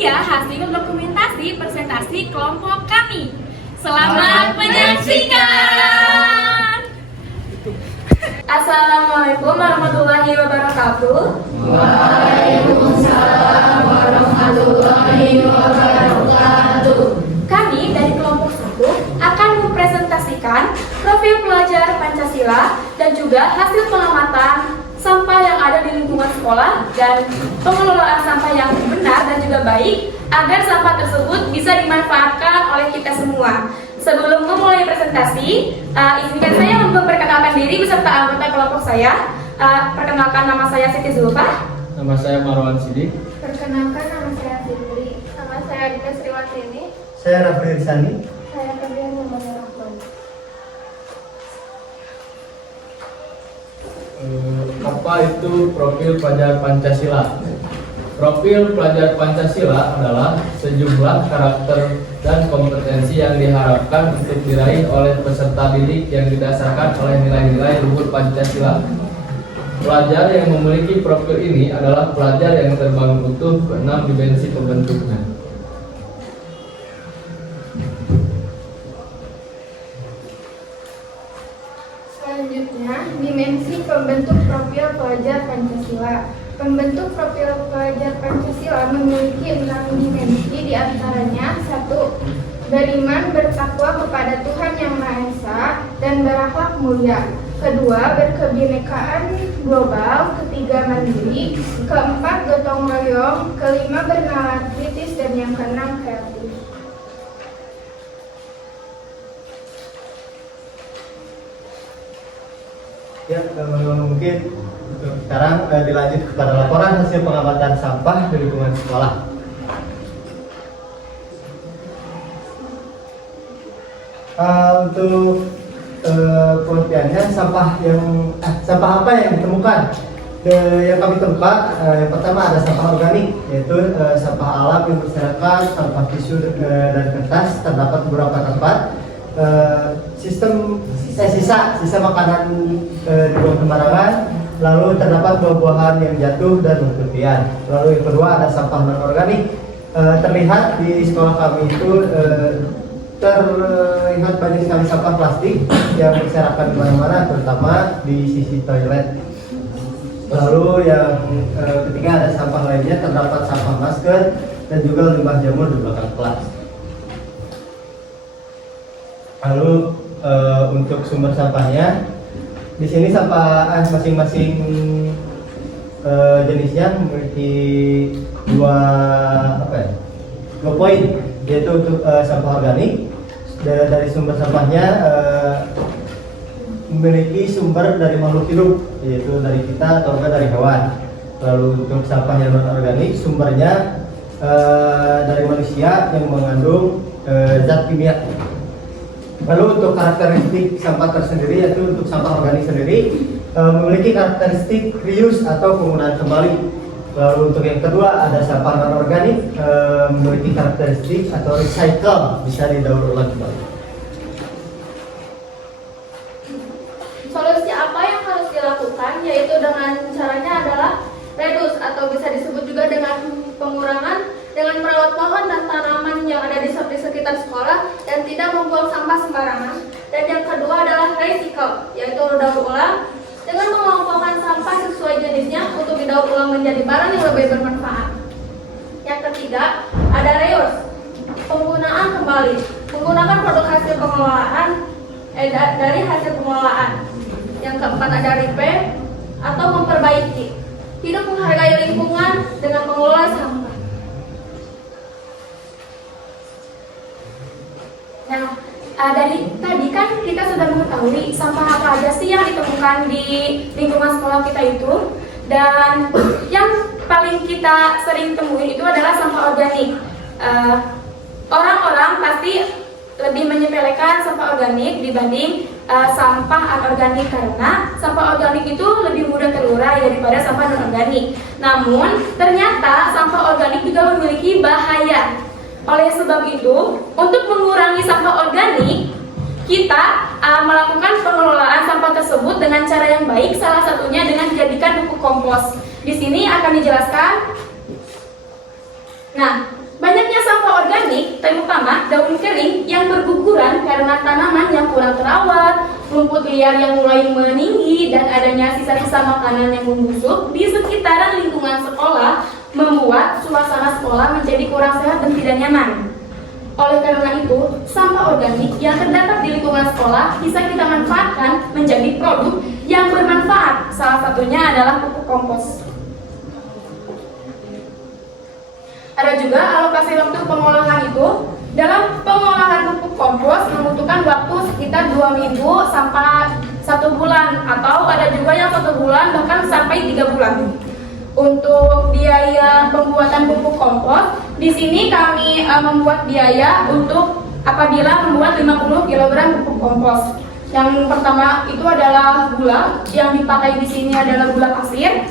dia hasil dokumentasi presentasi kelompok kami. Selamat menyaksikan. Assalamualaikum warahmatullahi wabarakatuh. Waalaikumsalam warahmatullahi wabarakatuh. Kami dari kelompok 1 akan mempresentasikan profil pelajar Pancasila dan juga hasil pengamatan sampah yang ada di lingkungan sekolah dan pengelolaan sampah yang benar dan juga baik agar sampah tersebut bisa dimanfaatkan oleh kita semua. Sebelum memulai presentasi, izinkan saya memperkenalkan diri beserta anggota kelompok saya. Perkenalkan, nama saya Siti Zulfa. Nama saya Marwan Sidik. Perkenalkan, nama saya Fitri. Nama saya Adita Sriwatini. Saya Raffi Irsani. Saya Febrian Muhammad Rahman. Apa itu profil pelajar Pancasila? Profil pelajar Pancasila adalah sejumlah karakter dan kompetensi yang diharapkan untuk diraih oleh peserta didik yang didasarkan oleh nilai-nilai luhur Pancasila. Pelajar yang memiliki profil ini adalah pelajar yang terbangun utuh ke 6 dimensi pembentuknya. Selanjutnya, dimensi pembentuk profil pelajar Pancasila. Pembentuk profil pelajar Pancasila memiliki 6 dimensi, diantaranya 1. Beriman bertakwa kepada Tuhan Yang Maha Esa dan berakhlak mulia. 2. Berkebinekaan global. 3. Mandiri. 4. Gotong royong. 5. Bernalar kritis. Dan yang ke-6 kreatif. Ya, mungkin untuk sekarang dilanjut kepada laporan hasil pengamatan sampah di lingkungan sekolah. Untuk pengertiannya sampah apa yang ditemukan? Yang kami temukan yang pertama ada sampah organik, yaitu sampah alam yang berserakan, sampah tisu dan kertas terdapat beberapa tempat. Sisa makanan dibuang sembarangan, lalu terdapat buah-buahan yang jatuh dan berlebihan. Lalu yang kedua ada sampah non organik. Terlihat di sekolah kami itu terlihat banyak sekali sampah plastik yang berserakan di mana-mana, terutama di sisi toilet. Lalu yang ketiga ada sampah lainnya, terdapat sampah masker dan juga limbah jamur di belakang kelas. Lalu untuk sumber sampahnya, di sini sampah masing-masing jenisnya memiliki dua poin, yaitu untuk sampah organik dari sumber sampahnya memiliki sumber dari makhluk hidup, yaitu dari kita atau enggak dari hewan. Lalu untuk sampah yang non organik sumbernya dari manusia yang mengandung zat kimia. Lalu untuk karakteristik sampah tersendiri, yaitu untuk sampah organik sendiri memiliki karakteristik reuse atau penggunaan kembali. Lalu untuk yang kedua ada sampah non organik memiliki karakteristik atau recycle, bisa didaur ulang kembali. Solusi apa yang harus dilakukan? Yaitu dengan caranya adalah reduce atau bisa disebut juga dengan pengurangan, dengan merawat pohon dan tanaman yang ada di sekitar sekolah dan tidak membuang sampah sembarangan. Dan yang kedua adalah recycle, yaitu daur ulang, dengan mengelompokkan sampah sesuai jenisnya untuk didaur ulang menjadi barang yang lebih bermanfaat. Yang ketiga ada reuse, penggunaan kembali, menggunakan produk hasil pengelolaan dari hasil pengelolaan. Yang keempat ada repair atau memperbaiki, hidup menghargai lingkungan dengan mengelola sampah. Nah, dari tadi kan kita sudah mengetahui sampah apa aja sih yang ditemukan di lingkungan sekolah kita itu. Dan yang paling kita sering temuin itu adalah sampah organik. Orang-orang pasti lebih menyepelekan sampah organik dibanding sampah anorganik, karena sampah organik itu lebih mudah terurai daripada sampah non-organik. Namun, ternyata sampah organik juga memiliki bahaya. Oleh sebab itu, untuk mengurangi sampah organik, kita melakukan pengelolaan sampah tersebut dengan cara yang baik, salah satunya dengan dijadikan pupuk kompos. Di sini akan dijelaskan. Nah, terutama daun kering yang berguguran karena tanaman yang kurang terawat, rumput liar yang mulai meninggi, dan adanya sisa-sisa makanan yang membusuk di sekitaran lingkungan sekolah membuat suasana sekolah menjadi kurang sehat dan tidak nyaman. Oleh karena itu, sampah organik yang terdapat di lingkungan sekolah bisa kita manfaatkan menjadi produk yang bermanfaat. Salah satunya adalah pupuk kompos. Ada juga alokasi waktu pengolahan itu. Dalam pengolahan pupuk kompos membutuhkan waktu sekitar 2 minggu sampai 1 bulan, atau ada juga yang 1 bulan bahkan sampai 3 bulan. Untuk biaya pembuatan pupuk kompos, di sini kami membuat biaya untuk apabila membuat 50 kg pupuk kompos. Yang pertama itu adalah gula, yang dipakai di sini adalah gula pasir.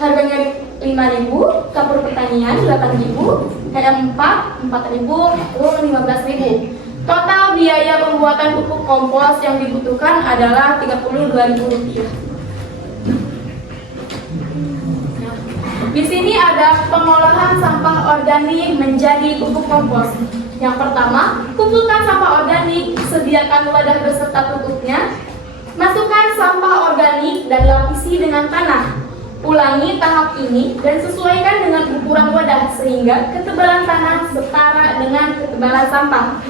Harganya 5.000, kapur pertanian 8.000, HM4 4.000, lalu 15.000. Total biaya pembuatan pupuk kompos yang dibutuhkan adalah Rp32.000. Di sini ada pengolahan sampah organik menjadi pupuk kompos. Yang pertama, kumpulkan sampah organik, sediakan wadah beserta tutupnya. Masukkan sampah organik dan lapisi dengan tanah. Ulangi tahap ini dan sesuaikan dengan ukuran wadah sehingga ketebalan tanah setara dengan ketebalan sampah.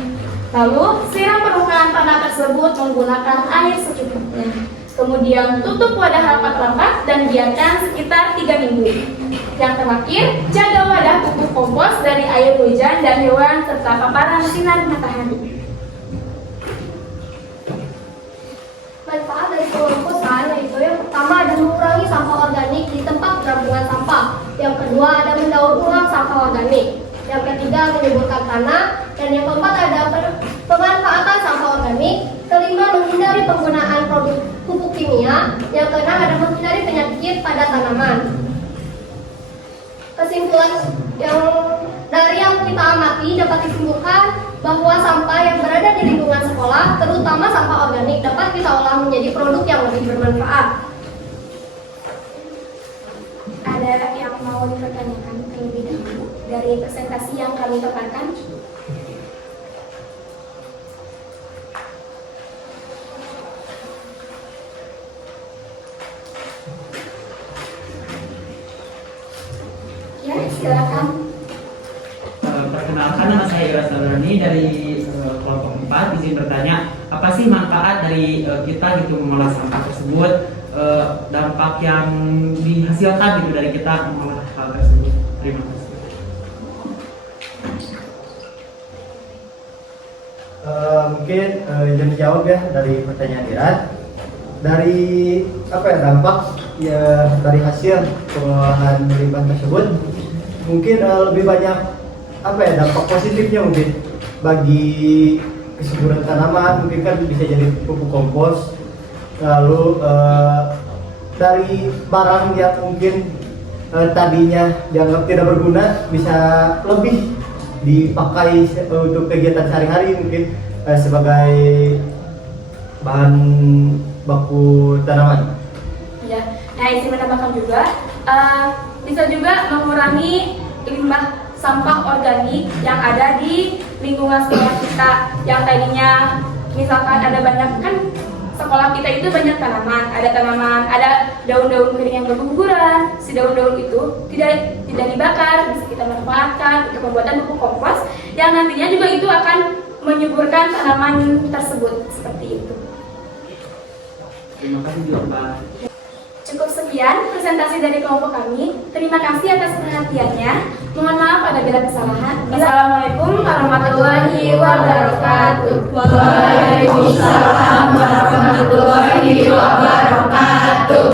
Lalu, siram permukaan tanah tersebut menggunakan air secukupnya. Kemudian tutup wadah rapat-rapat dan biarkan sekitar 3 minggu. Yang terakhir, jaga wadah pupuk kompos dari air hujan dan hewan serta paparan sinar matahari. Manfaat dari pengomposan yaitu yang pertama ada mengurangi sampah organik di tempat penampungan sampah. Yang kedua ada mendaur ulang sampah organik. Yang ketiga menyuburkan tanah. Dan yang keempat ada pemanfaatan sampah organik. Kelima menghindari penggunaan produk pupuk kimia. Yang keenam ada menghindari penyakit pada tanaman. Kesimpulan dari yang kita amati dapat disimpulkan bahwa sampah yang berada di lingkungan sekolah, terutama sampah organik, dapat kita olah menjadi produk yang lebih bermanfaat. Ada yang mau dipertanyakan terlebih dahulu dari presentasi yang kami paparkan? Ya, silakan. Perkenalkan, nama saya Ira Sabrani dari kelompok 4. Izin bertanya, apa sih manfaat dari kita gitu mengolah sampah tersebut, dampak yang dihasilkan gitu dari kita mengolah hal tersebut? Terima kasih. Mungkin izin dijawab ya dari pertanyaan Irat. Dari apa ya dampak ya dari hasil pengolahan limbah tersebut, mungkin lebih banyak apa ya dampak positifnya mungkin bagi kesuburan tanaman, mungkin kan bisa jadi pupuk kompos. Lalu dari barang yang mungkin tadinya dianggap tidak berguna bisa lebih dipakai untuk kegiatan sehari-hari, mungkin sebagai bahan baku tanaman. Ya, nah isi menambahkan juga bisa juga mengurangi limbah sampah organik yang ada di lingkungan sekolah kita, yang tadinya misalkan ada banyak kan sekolah kita itu banyak tanaman, ada daun-daun kering yang berguguran. Si daun-daun itu tidak dibakar, bisa kita manfaatkan untuk pembuatan pupuk kompos yang nantinya juga itu akan menyuburkan tanaman tersebut seperti itu. Terima kasih juga Pak. Cukup sekian presentasi dari kelompok kami. Terima kasih atas perhatiannya. Mohon maaf apabila kesalahan. Assalamualaikum warahmatullahi wabarakatuh. Waalaikumsalam warahmatullahi wabarakatuh.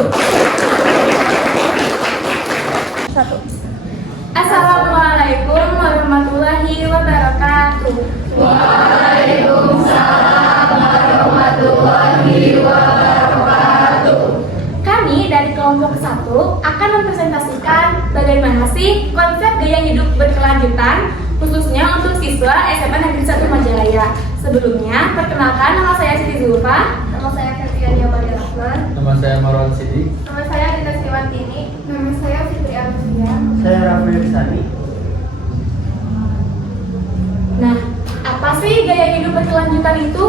Assalamualaikum warahmatullahi wabarakatuh. Waalaikumsalam warahmatullahi wabarakatuh. Kami dari kelompok 1 akan mempresentasikan bagaimana sih konsep gaya hidup berkelanjutan khususnya untuk siswa SMA Negeri 1 Majalaya. Sebelumnya, perkenalkan nama saya Siti Zulfa. Nama saya Febriania Maria Rahman. Nama saya Marwan Sidik. Nama saya Dina Siwantini. Nama saya Fitri Anusia. Saya Rafael Sani. gaya hidup berkelanjutan itu?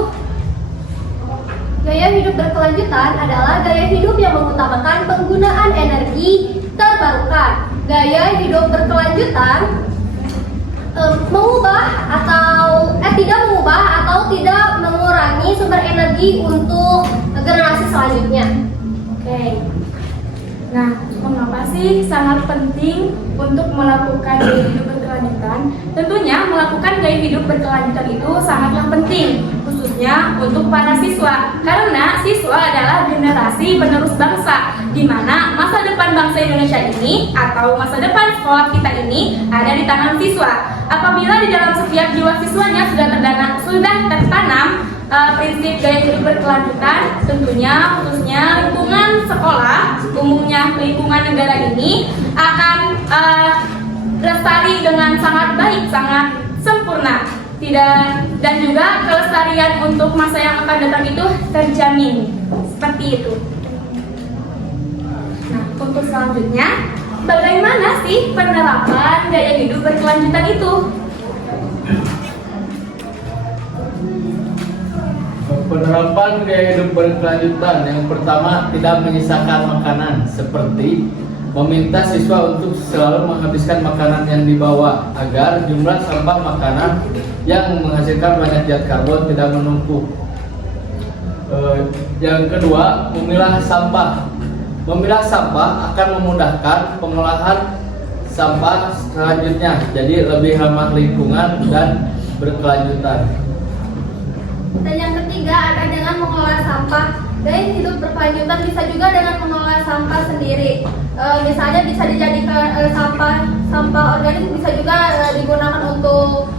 Gaya hidup berkelanjutan adalah gaya hidup yang mengutamakan penggunaan energi terbarukan. Gaya hidup berkelanjutan tidak mengubah atau tidak mengurangi sumber energi untuk generasi selanjutnya. Oke. Nah, mengapa sih sangat penting untuk melakukan gaya hidup berkelanjutan? Tentunya melakukan gaya hidup berkelanjutan itu sangatlah penting, khususnya untuk para siswa. Karena siswa adalah generasi penerus bangsa, di mana masa depan bangsa Indonesia ini atau masa depan sekolah kita ini ada di tangan siswa. Apabila di dalam setiap jiwa siswanya sudah tertanam prinsip gaya hidup berkelanjutan, tentunya khususnya lingkungan sekolah, umumnya lingkungan negara ini akan lestari dengan sangat baik, sangat sempurna. Dan juga kelestarian untuk masa yang akan datang itu terjamin. Seperti itu. Nah, untuk selanjutnya, bagaimana sih penerapan gaya hidup berkelanjutan itu? Penerapan gaya hidup berkelanjutan yang pertama, tidak menyisakan makanan, seperti meminta siswa untuk selalu menghabiskan makanan yang dibawa agar jumlah sampah makanan yang menghasilkan banyak zat karbon tidak menumpuk. Yang kedua, memilah sampah. Memilah sampah akan memudahkan pengolahan sampah selanjutnya, jadi lebih ramah lingkungan dan berkelanjutan. Dan yang ketiga ada dengan mengolah sampah. Gaya hidup berkelanjutan bisa juga dengan mengolah sampah sendiri. Misalnya bisa dijadikan sampah organik, bisa juga digunakan untuk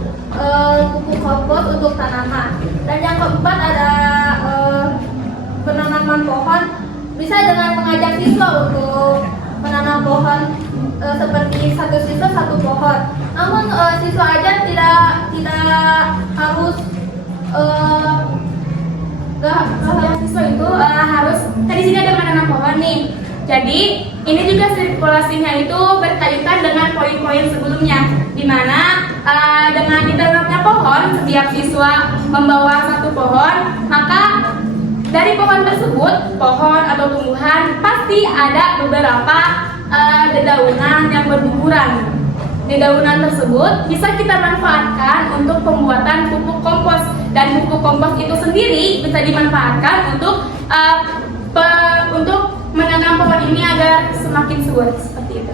pupuk kompos untuk tanaman. Dan yang keempat ada penanaman pohon. Bisa dengan mengajak siswa untuk menanam pohon seperti satu siswa satu pohon. Namun siswa aja tidak harus Siswa itu harus, di sini ada menanam pohon nih. Jadi ini juga sirkulasinya itu berkaitan dengan poin-poin sebelumnya, di mana dengan ditanamnya pohon, setiap siswa membawa satu pohon, maka dari pohon tersebut, pohon atau tumbuhan pasti ada beberapa dedaunan yang berguguran. Dedaunan tersebut bisa kita manfaatkan untuk pembuatan pupuk kompos, dan pupuk kompos itu sendiri bisa dimanfaatkan untuk menanam pohon ini agar semakin subur, seperti itu.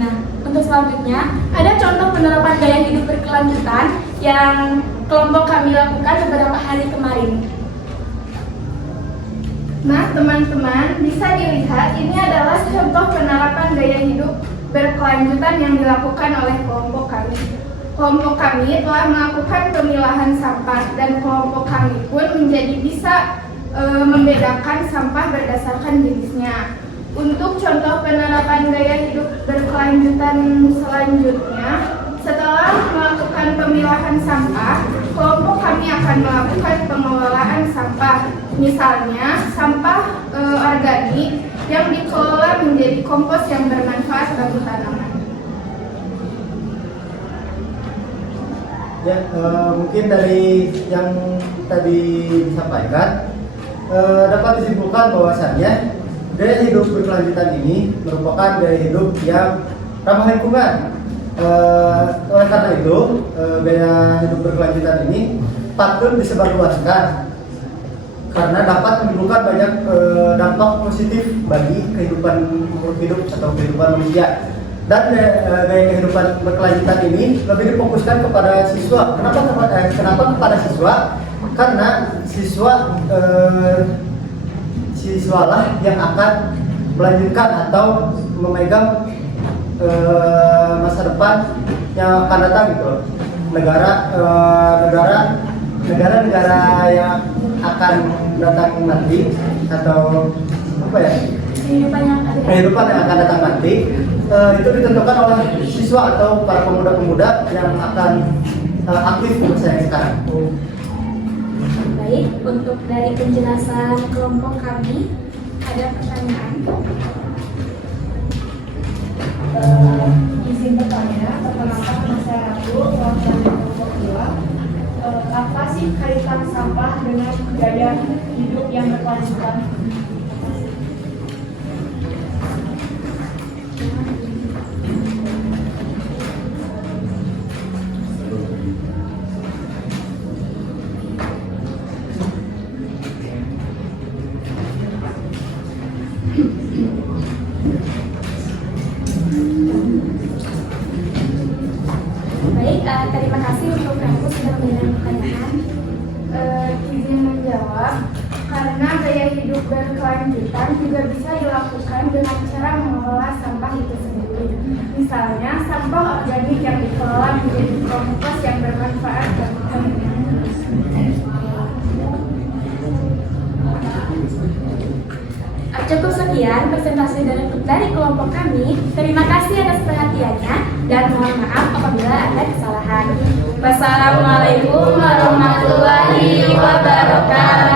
Nah, untuk selanjutnya ada contoh penerapan gaya hidup berkelanjutan yang kelompok kami lakukan beberapa hari kemarin. Nah, teman-teman, bisa dilihat ini adalah contoh penerapan gaya hidup berkelanjutan yang dilakukan oleh kelompok kami. Kelompok kami telah melakukan pemilahan sampah, dan kelompok kami pun menjadi bisa membedakan sampah berdasarkan jenisnya. Untuk contoh penerapan gaya hidup berkelanjutan selanjutnya, setelah melakukan pemilahan sampah, kelompok kami akan melakukan pengelolaan sampah. Misalnya, sampah organik yang dikelola menjadi kompos yang bermanfaat bagi tanaman. Ya, mungkin dari yang tadi disampaikan dapat disimpulkan bahwasannya gaya hidup berkelanjutan ini merupakan gaya hidup yang ramah lingkungan. Oleh karena itu, gaya hidup berkelanjutan ini patut disebarluaskan karena dapat menimbulkan banyak dampak positif bagi kehidupan hidup atau kehidupan manusia. Dan gaya kehidupan berkelanjutan ini lebih difokuskan kepada siswa. Kenapa kepada siswa? Karena siswalah yang akan melanjutkan atau memegang masa depan yang akan datang gitu loh. Negara yang akan datang nanti, atau apa ya, kehidupan yang akan datang nanti itu ditentukan oleh siswa atau para pemuda-pemuda yang akan aktif di masa yang sekarang. Baik, untuk dari penjelasan kelompok kami ada pertanyaan. Izin bertanya, perkenalkan saya Ratu, mewakili kelompok Apa sih kaitan sampah dengan gaya hidup yang berkelanjutan? Baik, terima kasih untuk kamu sudah memberikan pertanyaan. Izin menjawab, karena gaya hidup berkelanjutan juga bisa dilakukan dengan cara mengelola sampah itu sendiri. Misalnya, sampah organik yang dikelola menjadi kompos yang bermanfaat bagi lingkungan. Cukup sekian presentasi dari kelompok kami. Terima kasih atas perhatiannya dan mohon maaf apabila ada kesalahan. Wassalamualaikum warahmatullahi wabarakatuh.